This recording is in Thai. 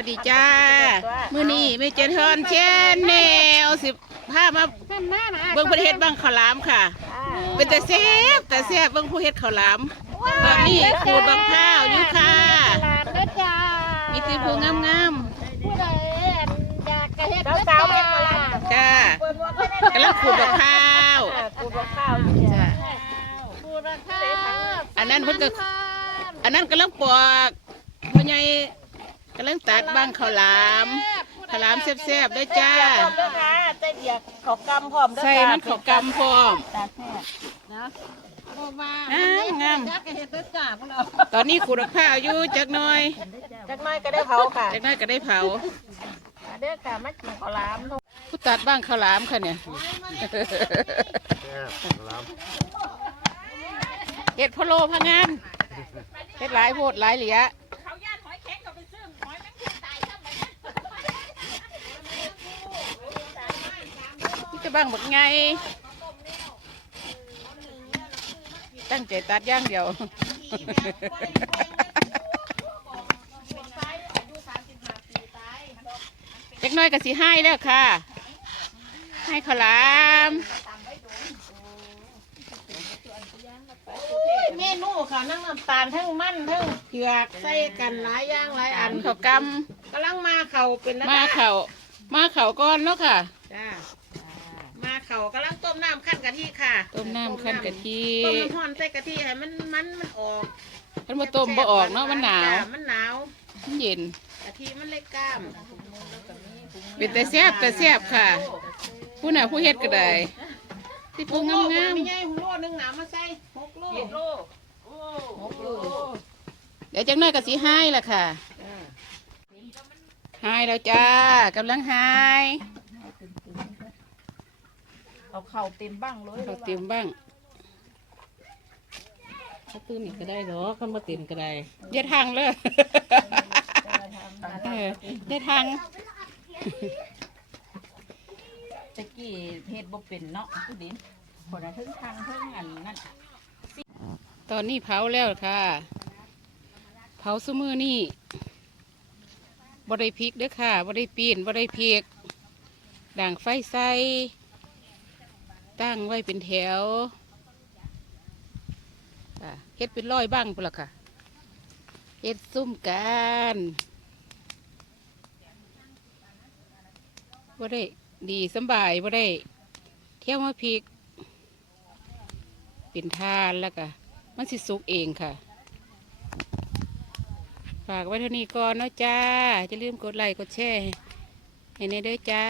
วัสดีจ้า มื้อนี้ไม่เจทอนแช่แนวสิพามาเบิ่งประเทศบ้างข้าวหลามค่ะ เป็นแต่แซ่บแต่แซ่บเบิ่งผู้เฮ็ดข้าวหลามตอนนี้ขูดบังข้าวอยู่ค่ะเด้อจ้ามีตีผู้งามผู้ใดอยากกระเฮ็ดสาวๆเฮ็ดมาแล้วๆจ้าเปิดหมวกให้ได้กำลังขูดบังข้าวอ่าขูดบักข้าวอยู่จ้ะจ้าผู้ราคาอันนั้นเพิ่นก็อันนั้นกำลังปอกพ่อใหญ่ กำลังตัดบ้างข้าวหลามข้าวหลามแซ่บๆด้วยจ้าเดียกพร้อมเด้อค่ะใจเดียกเขากำพร้อมเด้อใส่ค่ะมันข้าวกำพร้อม ตาแซ่บนะบ่มาอ้าวงามอยากกระเฮ็ดเด้อจ้าพวกเราตอนนี้ขูดบังข้าวอยู่จักหน่อยจักหน้อยก็ได้เผาค่ะจักหน่อยก็ได้เผามาเด้อค่ะมากินข้าวหลามเนาะผู้ตัดบ้างข้าวหลามค่ะเนี่ยเห็ดพะโลพะงานเห็ดหลายโพดหลายเหลียนี่จะ บ้างหมดไงตั้งใจตัดอย่างเดียว เล็กน้อยก็สิให้แล้วค่ะ ให้ข้าวหลามเมนูค่ะนั่งน้ำตาลทั้งมันทั้งเผือกใส่กันหลายอย่างหลายอัอันนข้าวกกำลังมาเข่าเป็นำมาเข่ามาเข่าก้อนเนาะค่ะจ้ามา เข่ากำลังต้มน้ำขั้นกะทิค่ะต้มน้ำขั้นกะทิต้มน้ำร้อนใส่กะทิให้มันมันมันออกมันมาต้มบ่ออกเนาะมันหนาวจ้มันหนาวมันเย็นกะทิมันเล็กกล้ามเป็นแต่แซ่บแต่แซ่บค่ะ ผู้น่ะผู้เฮ็ดก็ได้ที่ผู้งามงามมีไงหุโลนึงหนามาใส่หกโลหกโลหกโลๆเดี๋ยวจังน้อยก็สิให้ละค่ะให้แล้วจ้ากำลังให้ เอาเข่าเต็มบ้างเลยเขาเตรียมบ้างถ้าตื้นอีกก็ได้หรอกมันมาเต็มก็ได้เย็ดทางเลยเออเย็ดทางตะกี้เฮ็ดบ่เป็นเนาะผู้ดินคนละทึ่งทางทึ่งอันนั่นตอนนี้เผาแล้วค่ะ เผาซุมือนี่บ่ได้พริกเด้อค่ะบ่ได้ปีนบ่ได้พริกด่างไฟใส่ ตั้งไว้เป็นแถวเฮ็ดเป็นร้อยบ้างพุ่นละค่ะเฮ็ดซุ่มกันบ่ได้ดีสบายบ่ได้ เที่ยวมาพริกเป็นทานแล้วก็มันสิสุกเองค่ะ ฝากไว้เท่านี้ก่อนเนาะจ้าจะลืมกดไลค์กดแชร์ให้ในด้อจ้า